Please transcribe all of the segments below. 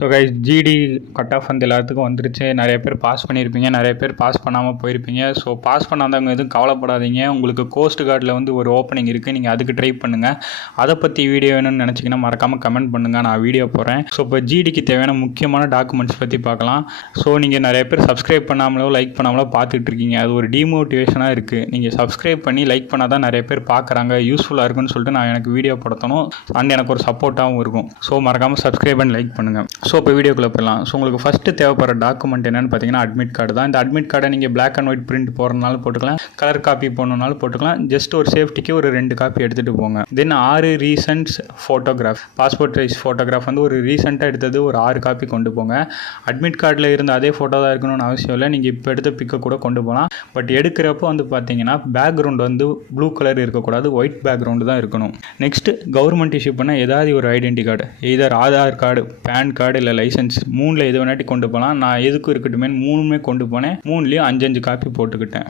So guys GT cut off வந்து எல்லாத்துக்கும் வந்துருச்சு. நிறைய பேர் பாஸ் பண்ணியிருப்பீங்க, நிறைய பேர் பாஸ் பண்ணாமல் போயிருப்பீங்க. ஸோ பாஸ் பண்ணாதவங்க எதுவும் கவலைப்படாதீங்க. உங்களுக்கு கோஸ்ட் கார்டில் வந்து ஒரு ஓப்பனிங் இருக்குது, நீங்கள் அதுக்கு ட்ரை பண்ணுங்கள். அதை பற்றி வீடியோ வேணும்னு நினச்சிங்கன்னா மறக்காமல் கமெண்ட் பண்ணுங்கள், நான் வீடியோ போடுறேன். ஸோ இப்போ ஜிடிக்கு தேவையான முக்கியமான டாக்குமெண்ட்ஸ் பற்றி பார்க்கலாம். ஸோ நீங்கள் நிறைய பேர் சப்ஸ்கிரைப் பண்ணாமலோ லைக் பண்ணாமலோ பார்த்துட்டு இருக்கீங்க, அது ஒரு டிமோட்டிவேஷனாக இருக்குது. நீங்கள் சப்ஸ்கிரைப் பண்ணி லைக் பண்ணால் தான் நிறைய பேர் பார்க்குறாங்க, யூஸ்ஃபுல்லாக இருக்குன்னு சொல்லிட்டு நான் எனக்கு வீடியோ படுத்தணும், அண்ட் எனக்கு ஒரு சப்போர்ட்டாகவும் இருக்கும். ஸோ மறக்காமல் சப்ஸ்கிரைப் பண்ணி லைக் பண்ணுங்கள். ஸோ இப்போ வீடியோக்குள்ளே போயிடலாம். ஸோ உங்களுக்கு ஃபஸ்ட்டு தேவைப்படுற டாக்குமெண்ட் என்னென்னு பார்த்தீங்கன்னா அட்மிட் கார்டு தான். இந்த அட்மிட் கார்டை நீங்கள் பிளாக் அண்ட் ஒயிட் பிரிண்ட் போடுறதுனாலும் போட்டுக்கலாம், கலர் காப்பி போடணுன்னாலும் போட்டுக்கலாம். ஜஸ்ட் ஒரு சேஃப்டிக்கு ஒரு 2 காப்பி எடுத்துகிட்டு போங்க. தென் 6 ரீசன்ட்ஸ் ஃபோட்டோகிராஃப், பாஸ்போர்ட் சைஸ் ஃபோட்டோகிராஃப் வந்து ஒரு ரீசெண்டாக எடுத்தது ஒரு 6 காப்பி கொண்டு போங்க. அட்மிட் கார்டில் இருந்த அதே ஃபோட்டோ தான் இருக்கணும்னு அவசியம் இல்லை, நீங்கள் இப்போ எடுத்த பிக்கை கூட கொண்டு போகலாம். பட் எடுக்கிறப்போ வந்து பார்த்தீங்கன்னா பேக்ரவுண்ட் வந்து ப்ளூ கலர் இருக்கக்கூடாது, ஒயிட் பேக்ரவுண்டு தான் இருக்கணும். நெக்ஸ்ட்டு கவர்மெண்ட் இஷ்யூ பண்ண ஏதாவது ஒரு ஐடென்டி கார்டு, எதர் ஆதார் கார்டு, பேன் கார்டு இல்லை லைசன்ஸ், 3ல் எது வேணாட்டி கொண்டு போகலாம். நான் எதுக்கும் இருக்கட்டுமே 3மே கொண்டு போனேன். 3லேயும் 5 காப்பி போட்டுக்கிட்டேன்.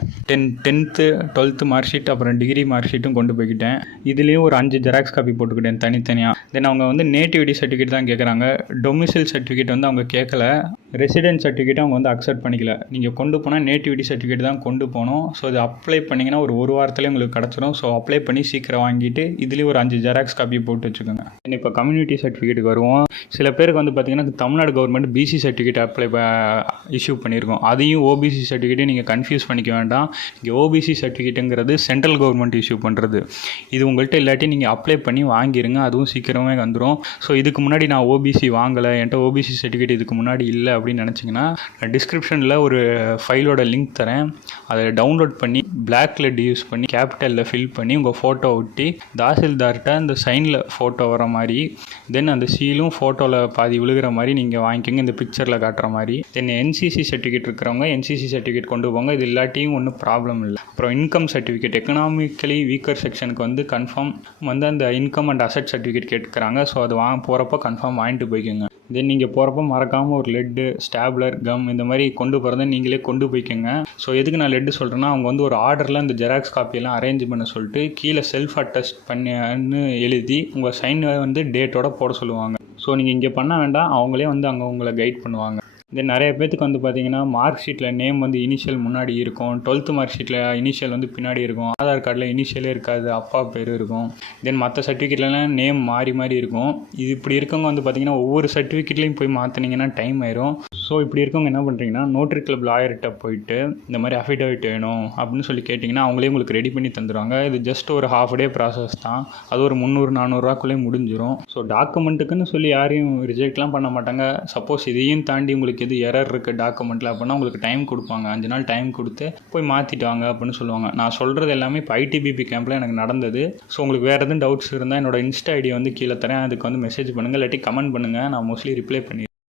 10th 12th மார்க் ஷீட் அப்புறம் டிகிரி மார்க் ஷீட்டும் கொண்டு போய்கிட்டேன். இதுலேயும் ஒரு 5 ஜெராக்ஸ் காப்பி போட்டுக்கிட்டேன் தனித்தனியாக. தென் அவங்க வந்து நேட்டிவிட்டி சர்டிஃபிகேட் தான் கேட்குறாங்க, டொமிசைல் சர்டிஃபிகேட் வந்து அவங்க கேட்கல, ரெசிடென்ட் சர்டிஃபிகேட் அவங்க வந்து அக்செப்ட் பண்ணிக்கல. நீங்கள் கொண்டு போனால் நேட்டிவிட்டி சர்டிஃபிகேட் தான் கொண்டு போகணும். ஸோ இது அப்ளை பண்ணிங்கன்னா ஒரு வாரத்துலேயே உங்களுக்கு கிடச்சிரும். ஸோ அப்ளை பண்ணி சீக்கிரம் வாங்கிட்டு இதுலேயும் ஒரு 5 ஜெராக்ஸ் காப்பி போட்டு வச்சுக்கோங்க. இப்போ கம்யூனிட்டி சர்டிஃபிகேட்டுக்கு வருவோம். சில பேருக்கு வந்து பார்த்திங்கன்னா Tamil Nadu government BC certificate issue பண்ணியிருக்கோம். அதையும் ஓபிசி சர்டிஃபிகேட்டையும் நீங்கள் கன்ஃபியூஸ் பண்ணிக்க வேண்டாம். இங்கே ஓபிசி சர்டிஃபிகேட்டுங்கிறது சென்ட்ரல் கவர்மெண்ட் இஷ்யூ பண்ணுறது. இது உங்கள்கிட்ட இல்லாட்டி நீங்கள் அப்ளை பண்ணி வாங்கிடுங்க, அதுவும் சீக்கிரமே வந்துடும். ஸோ இதுக்கு முன்னாடி நான் ஓபிசி வாங்கலை, என்கிட்ட ஓபிசி சர்டிஃபிகேட் இதுக்கு முன்னாடி இல்லை அப்படின்னு நினச்சிங்கன்னா டிஸ்கிரிப்ஷனில் ஒரு ஃபைலோட லிங்க் தரேன், அதை டவுன்லோட் பண்ணி பிளாக் லெட் யூஸ் பண்ணி கேபிட்டலில் ஃபில் பண்ணி உங்கள் ஃபோட்டோ ஒட்டி தாசில்தார்கிட்ட அந்த சைனில் ஃபோட்டோ வர மாதிரி, தென் அந்த சீலும் ஃபோட்டோவில் பாதி விழுகிற மாதிரி நீங்கள் வாங்கிக்கோங்க, இந்த பிக்சரில் காட்டுற மாதிரி. தென் என்சிசி சர்டிஃபிகேட் இருக்கிறவங்க என்சிசி சர்டிஃபிகேட் கொண்டு போங்க, இது இல்லாட்டியும் ஒன்றும் ப்ராப்ளம் இல்லை. அப்புறம் இன்கம் சர்டிஃபிகேட், எக்கனாமிக்கலி வீக்கர் செக்ஷனுக்கு வந்து கன்ஃபார்ம் வந்து அந்த இன்கம் அண்ட் அசட் சர்டிஃபிகேட் கேட்குறாங்க. ஸோ அது போகிறப்போ கன்ஃபார்ம் வாங்கிட்டு போய்க்கோங்க. தென் நீங்கள் போகிறப்போ மறக்காமல் ஒரு லெட்டு, ஸ்டாப்லர், கம் இந்த மாதிரி கொண்டு போகிறத நீங்களே கொண்டு போய்க்கோங்க. ஸோ எதுக்கு நான் லெட்டு சொல்கிறேன்னா, அவங்க வந்து ஒரு ஆர்டரில் இந்த ஜெராக்ஸ் காப்பியெல்லாம் அரேஞ்ச் பண்ண சொல்லிட்டு கீழே செல்ஃப் அட்டஸ்ட் பண்ணின்னு எழுதி உங்கள் சைன் வந்து டேட்டோட போட சொல்லுவாங்க. ஸோ நீங்கள் இங்கே பண்ண வேண்டாம், அவங்களே வந்து அங்கே உங்களை கைட் பண்ணுவாங்க. தென் நிறைய பேத்துக்கு வந்து பார்த்தீங்கன்னா மார்க் ஷீட்டில் நேம் வந்து இனிஷியல் முன்னாடி இருக்கும், 12th மார்க் ஷீட்டில் இனிஷியல் வந்து பின்னாடி இருக்கும், ஆதார் கார்டில் இனிஷியலே இருக்காது, அப்பா பேர் இருக்கும். தென் மற்ற சர்டிஃபிகேட்லாம் நேம் மாறி இருக்கும். இது இப்படி இருக்கவங்க வந்து பார்த்தீங்கன்னா ஒவ்வொரு சர்டிஃபிகேட்லேயும் போய் மாற்றினீங்கன்னா டைம் ஆயிரும். ஸோ இப்படி இருக்கவங்க என்ன பண்ணுறீங்கன்னா நோட்டரி கிளப் லாயர்கிட்ட போயிட்டு இந்த மாதிரி அஃபிடவிட் வேணும் அப்படின்னு சொல்லி கேட்டிங்கன்னா அவங்களே உங்களுக்கு ரெடி பண்ணி தந்துடுவாங்க. இது ஜஸ்ட் ஒரு ½ டே ப்ராசஸ் தான், அது ஒரு 300-400 முடிஞ்சிடும். ஸோ டாக்குமெண்ட்டுக்குன்னு சொல்லி யாரையும் ரிஜெக்ட்லாம் பண்ண மாட்டாங்க. சப்போஸ் இதையும் தாண்டி உங்களுக்கு எது எரர் இருக்குது டாக்குமெண்ட்டில் அப்படின்னா உங்களுக்கு டைம் கொடுப்பாங்க, 5 நாள் டைம் கொடுத்து போய் மாற்றிட்டு வாங்க அப்படின்னு சொல்லுவாங்க. நான் சொல்கிறது எல்லாமே இப்போ ஐடிபிபி கேம்பில் எனக்கு நடந்தது. ஸோ உங்களுக்கு வேறு எதுவும் டவுட்ஸ் இருந்தால் என்னோட இன்ஸ்டா ஐடியை வந்து கீழே தரேன், அதுக்கு வந்து மெசேஜ் பண்ணுங்கள், இல்லாட்டி கமெண்ட் பண்ணுங்கள், நான் மோஸ்ட்லி ரிப்ளை பண்ணிடுறேன்.